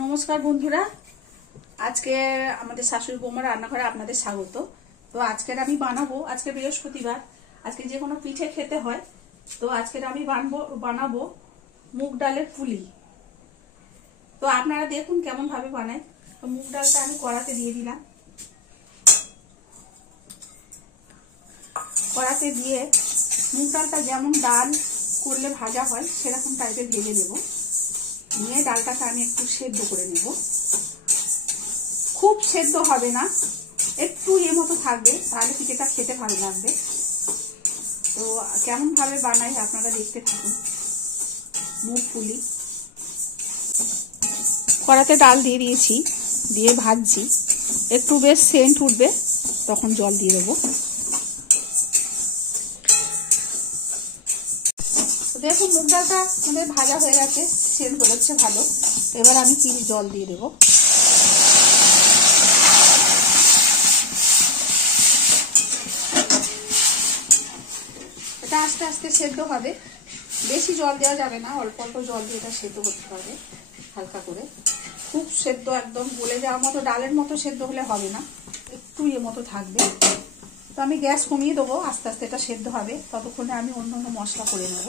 নমস্কার বন্ধুরা, আজকে আমাদের শাশুড়ি বৌমার রান্নাঘরে আপনাদের স্বাগত। তো আজকের আমি বানাবো, আজকে বৃহস্পতিবার, আজকে যে কোনো পিঠে খেতে হয়। তো আজকের আমি বানাবো মুগ ডালের পুলি। তো আপনারা দেখুন কেমন ভাবে বানাই। তো মুগ ডালটা আমি কড়াতে দিয়ে দিলাম। কড়াতে দিয়ে মুগ ডালটা যেমন ডাল করলে ভাজা হয় সেরকম টাইপের ভেজে নেব। নিয়ে ডালটাকে আমি একটু সেদ্ধ করে নেব। খুব সেদ্ধ হবে না, একটু মতো থাকবে, তাহলে পিঠেটা খেতে ভালো লাগবে। তো কেমন ভাবে বানাই আপনারা দেখতে থাকুন। মুগ পুলি কড়াতে ডাল দিয়ে দিয়েছি, দিয়ে ভাজছি। একটু বেশ সেন্ট উঠবে তখন জল দিয়ে দেবো। দেখুন মুগ ডালটা আমাদের ভাজা হয়ে গেছে, সেন্ট বেরোচ্ছে ভালো। এবার আমি জল দিয়ে দেবো। এটা আস্তে আস্তে সেদ্ধ হবে, বেশি জল দেওয়া যাবে না, অল্প অল্প জল দিয়ে এটা সেদ্ধ করতে হবে হালকা করে। খুব সেদ্ধ একদম গলে যাওয়ার মতো ডালের মতো সেদ্ধ হলে হবে না, একটু মতো থাকবে। তো আমি গ্যাস কমিয়ে দেবো, আস্তে আস্তে এটা সেদ্ধ হবে। ততক্ষণে আমি অন্য অন্য মশলা করে নেব।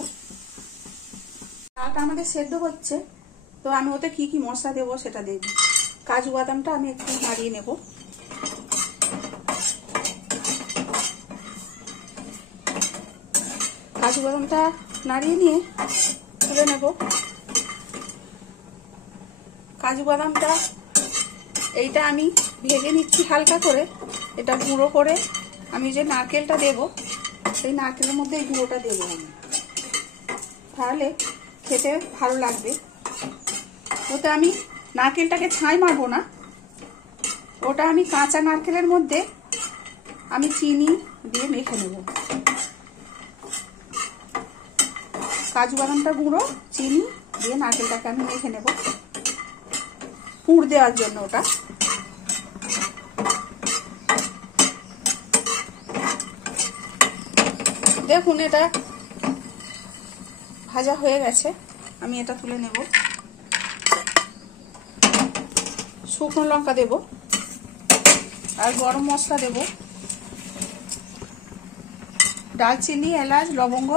ডালটা আমাদের সেদ্ধ হচ্ছে, তো আমি ওতে কি কি মশলা দেবো সেটা দেখব। কাজু বাদামটা আমি একটু নাড়িয়ে নেব। কাজু বাদামটা নাড়িয়ে নিয়ে তুলে নেব। কাজু বাদামটা এইটা আমি ভেজে নিচ্ছি হালকা করে। এটা গুঁড়ো করে আমি যে নারকেলটা দেব, সেই নারকেলের মধ্যে এই গুঁড়োটা দেবো আমি, তাহলে খেতে ভালো লাগবে। ওতে আমি নারকেলটাকে ছাই মারবো না, ওটা আমি কাঁচা নারকেলের মধ্যে আমি চিনি দিয়ে মেখে নেব। কাজু বাদামটা গুঁড়ো, চিনি দিয়ে নারকেলটাকে আমি মেখে নেব পুর দেওয়ার জন্য। ওটা দেখুন এটা ভাজা হয়ে গেছে, আমি এটা তুলে নেব। শুকনো লঙ্কা দেব আর গরম মশলা দেব, দারচিনি, এলাচ, লবঙ্গ,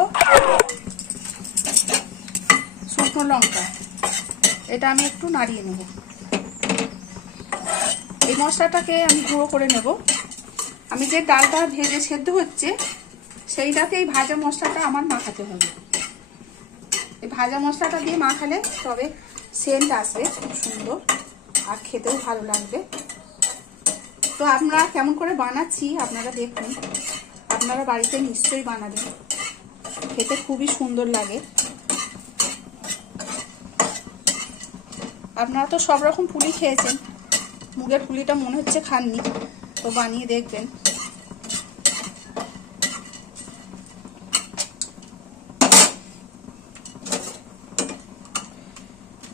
শুকনো লঙ্কা। এটা আমি একটু নাড়িয়ে নেব। এই মশলাটাকে আমি গুঁড়ো করে নেব। আমি যে ডালটা ভেজে সেদ্ধ হচ্ছে সেইটাতে এই ভাজা মশলাটা আমার মাখাতে হবে। এই ভাজা মশলাটা দিয়ে মাখালে তবে সেন্ট আসবে খুব সুন্দর, আর খেতেও ভালো লাগবে। তো আমরা কেমন করে বানাচ্ছি আপনারা দেখুন, আপনারা বাড়িতে নিশ্চয়ই বানাবেন, খেতে খুবই সুন্দর লাগে। আপনারা তো সব রকম পুলি খেয়েছেন, মুগের পুলিটা মনে হচ্ছে খাননি, তো বানিয়ে দেখবেন।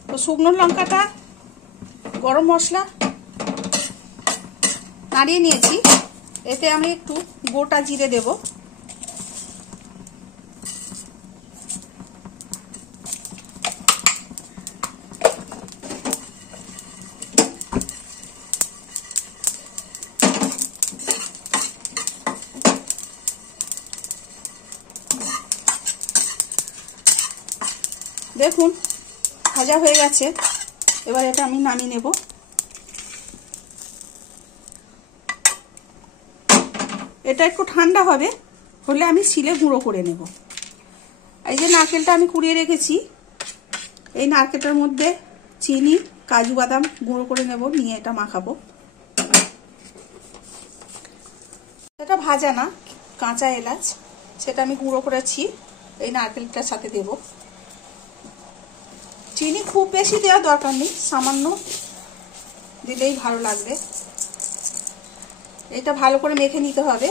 তো শুকনো লঙ্কাটা, গরম মশলা নাড়িয়ে নিয়েছি, এতে আমি একটু গোটা জিরে দেব। দেখুন ভাজা হয়ে গেছে, এবার এটা আমি নামিয়ে নেব। এটা একটু ঠান্ডা হবে, হলে আমি শিলে গুঁড়ো করে নেব। এই যে নারকেলটা আমি কুড়িয়ে রেখেছি, এই নারকেলটার মধ্যে চিনি, কাজু বাদাম গুঁড়ো করে নেব, নিয়ে এটা মাখাবো। এটা ভাজা না, কাঁচা এলাচ, সেটা আমি গুঁড়ো করেছি, এই নারকেলটার সাথে দেব। চিনি খুব বেশি দেওয়ার দরকার নেই, সামান্য দিলেই ভালো লাগবে। এটা ভালো করে মেখে নিতে হবে।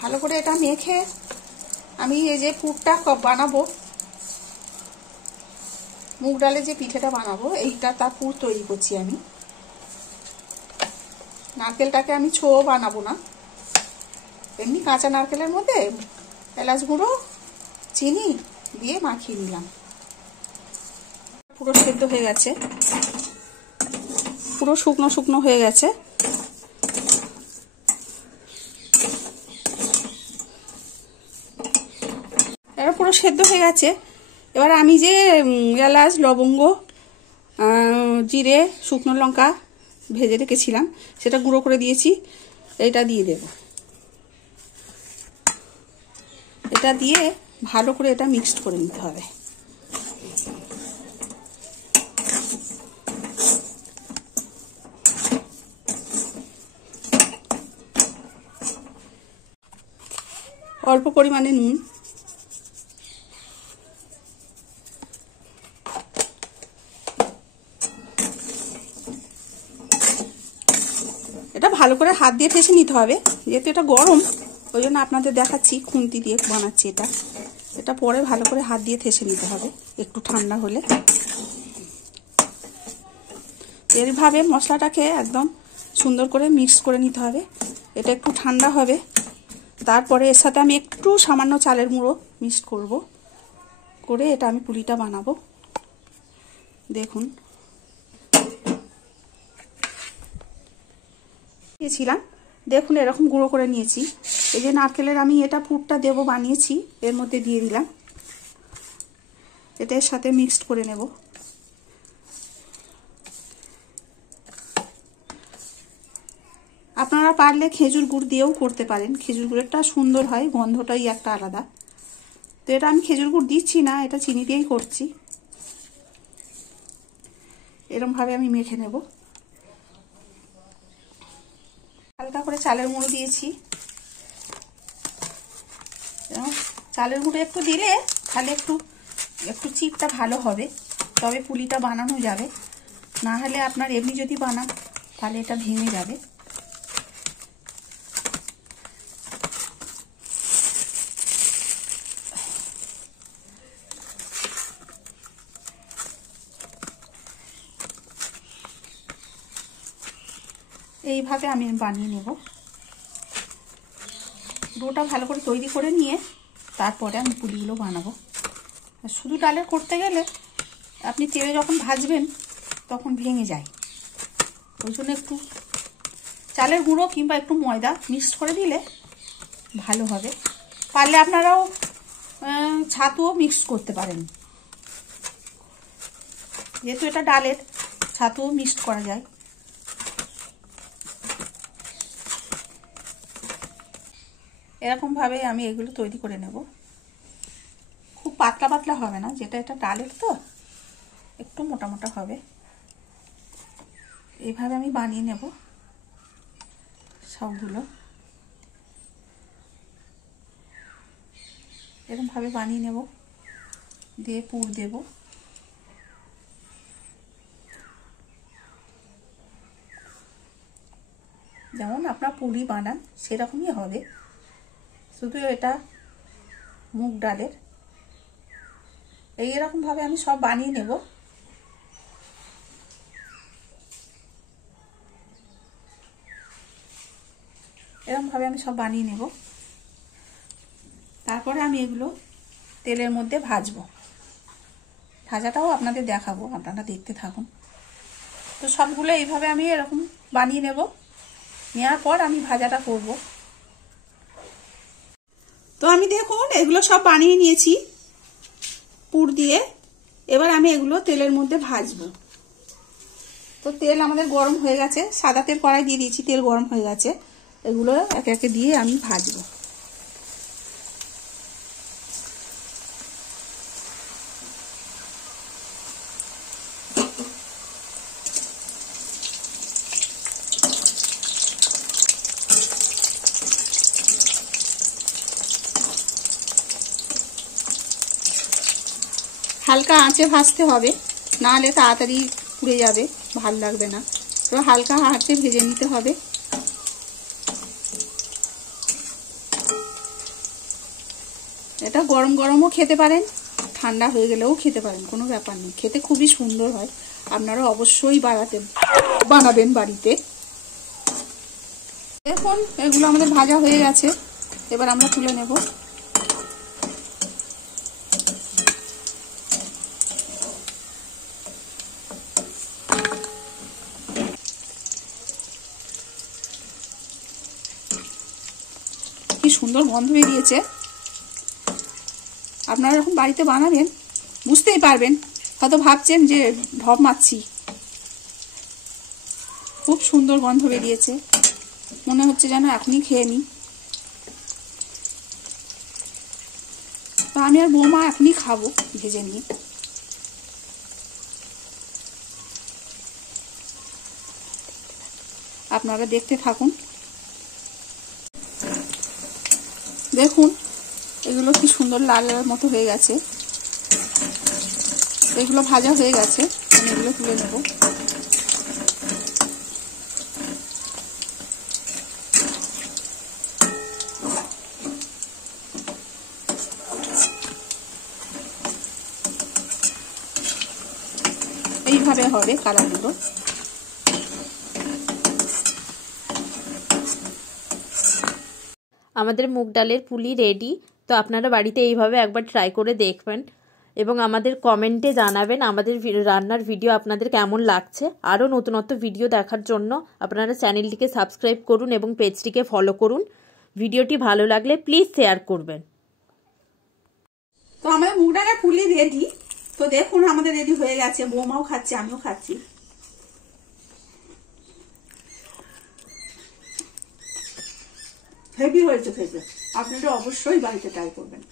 ভালো করে এটা মেখে আমি এই যে পুরটা বানাবো, মুগ ডালে যে পিঠেটা বানাবো, এইটা তার পুর তৈরি করছি আমি। নারকেলটাকে আমি ছোঁও বানাবো না, এমনি কাঁচা নারকেলের মধ্যে এলাচ গুঁড়ো, চিনি দিয়ে মাখিয়ে নিলাম। পুরো সেদ্ধ হয়ে গেছে, পুরো শুকনো শুকনো হয়ে গেছে। এবার পুরো সেদ্ধ হয়ে গেছে। এবার আমি যে এলাচ, লবঙ্গ, জিরে, শুকনো লঙ্কা ভেজে রেখেছিলাম সেটা গুঁড়ো করে দিয়েছি, এটা দিয়ে দেব। এটা দিয়ে ভালো করে এটা মিক্সড করে নিতে হবে। অল্প পরিমাণে নুন, এটা ভালো করে হাত দিয়ে ঠেসে নিতে হবে, যেহেতু এটা গরম ওই জন্য আপনাদের দেখাচ্ছি, খুন্তি দিয়ে বানাচ্ছি এটা। এটা পরে ভালো করে হাত দিয়ে ঠেসে নিতে হবে একটু ঠান্ডা হলে। এইভাবে মশলাটাকে একদম সুন্দর করে মিক্স করে নিতে হবে। এটা একটু ঠান্ডা হবে, তারপরে এর সাথে আমি একটু সামান্য চালের গুঁড়ো মিক্স করব, করে এটা আমি পুলিটা বানাবো। দেখুন নিয়েছিলাম, দেখুন এরকম গুঁড়ো করে নিয়েছি। এই যে নারকেলের আমি এটা পুরটা দেবো বানিয়েছি, এর মধ্যে দিয়ে দিলাম। এটা এর সাথে মিক্সড করে নেব। আপনারা পারলে খেজুর গুড় দিয়েও করতে পারেন, খেজুর গুড়েরটা সুন্দর হয়, গন্ধটাই একটা আলাদা। তো এটা আমি খেজুর গুড় দিচ্ছি না, এটা চিনি দিয়েই করছি। এরকমভাবে আমি মেখে নেব। হালকা করে চালের গুঁড়ো দিয়েছি, চালের গুঁড়ো একটু দিলে তাহলে একটু চিপটা ভালো হবে, তবে পুলিটা বানানো যাবে। না হলে আপনার এমনি যদি বানান তাহলে এটা ভেঙে যাবে। এইভাবে আমি বানিয়ে নেব। ডোটা ভালো করে তৈরি করে নিয়ে তারপরে আমি পুলিগুলো বানাবো। শুধু ডালের করতে গেলে আপনি তেলে যখন ভাজবেন তখন ভেঙে যায়, ওই জন্য একটু চালের গুঁড়ো কিংবা একটু ময়দা মিক্স করে দিলে ভালো হবে। পারলে আপনারাও ছাতুও মিক্স করতে পারেন, যেহেতু এটা ডালের, ছাতুও মিক্স করা যায়। এরকমভাবে আমি এগুলো তৈরি করে নেব। খুব পাতলা পাতলা হবে না, যেটা এটা ডালের তো একটু মোটা মোটা হবে। এইভাবে আমি বানিয়ে নেব সবগুলো। এরকমভাবে বানিয়ে নেব, দিয়ে পুর দেব। যেমন আপনার পুরি বানান সেরকমই হবে, শুধু এটা মুগ ডালের। এইরকমভাবে আমি সব বানিয়ে নেব। এরকমভাবে আমি সব বানিয়ে নেব, তারপরে আমি এগুলো তেলের মধ্যে ভাজবো। ভাজাটাও আপনাদের দেখাবো, আপনারা দেখতে থাকুন। তো সবগুলো এইভাবে আমি এরকম বানিয়ে নেব, নেওয়ার পর আমি ভাজাটা করব। তো আমি দেখুন এগুলো সব বানিয়ে নিয়েছি পুর দিয়ে। এবার আমি এগুলো তেলের মধ্যে ভাজবো। তো তেল আমাদের গরম হয়ে গেছে, সাদা তেল কড়াই দিয়ে দিয়েছি, তেল গরম হয়ে গেছে। এগুলো একে একে দিয়ে আমি ভাজবো। হালকা আঁচে ভাজতে হবে, না হলে তাড়াতাড়ি পুড়ে যাবে, ভাল লাগবে না। তো হালকা আঁচে ভেজে নিতে হবে। এটা গরম গরমও খেতে পারেন, ঠান্ডা হয়ে গেলেও খেতে পারেন, কোনো ব্যাপার নেই। খেতে খুবই সুন্দর হয়, আপনারা অবশ্যই বানাবেন বাড়িতে। দেখুন এগুলো আমাদের ভাজা হয়ে গেছে, এবার আমরা তুলে নেব। সুন্দর গন্ধ বেরিয়েছে। আপনারা যখন বাড়িতে বানাবেন বুঝতেই পারবেন, হয়তো ভাবছেন যে ঢপ মারছি। খুব সুন্দর গন্ধ বেরিয়েছে, মনে হচ্ছে যেন এখনই খেয়ে নিই। তো আমি আর বৌমা এখনই খাবো ভেজে নিয়ে। আপনারা দেখতে থাকুন। দেখুন এগুলো কি সুন্দর লাল লাল মতো হয়ে গেছে। এগুলো ভাজা হয়ে গেছে, আমি এগুলো তুলে নেব। এইভাবে হবে কালারগুলো। আমাদের মুগ ডালের পুলি রেডি। তো আপনারা বাড়িতে এইভাবে একবার ট্রাই করে দেখবেন এবং আমাদের কমেন্টে জানাবেন আমাদের রান্নার ভিডিও আপনাদের কেমন লাগছে। আরও নতুনত্ব ভিডিও দেখার জন্য আপনারা চ্যানেলটিকে সাবস্ক্রাইব করুন এবং পেজটিকে ফলো করুন। ভিডিওটি ভালো লাগলে প্লিজ শেয়ার করবেন। তো আমাদের মুগ ডালের পুলি রেডি। তো দেখুন আমাদের রেডি হয়ে গেছে, বৌমাও খাচ্ছে, আমিও খাচ্ছি। হেভি হয়েছে খেতে, আপনারা অবশ্যই বাড়িতে ট্রাই করবেন।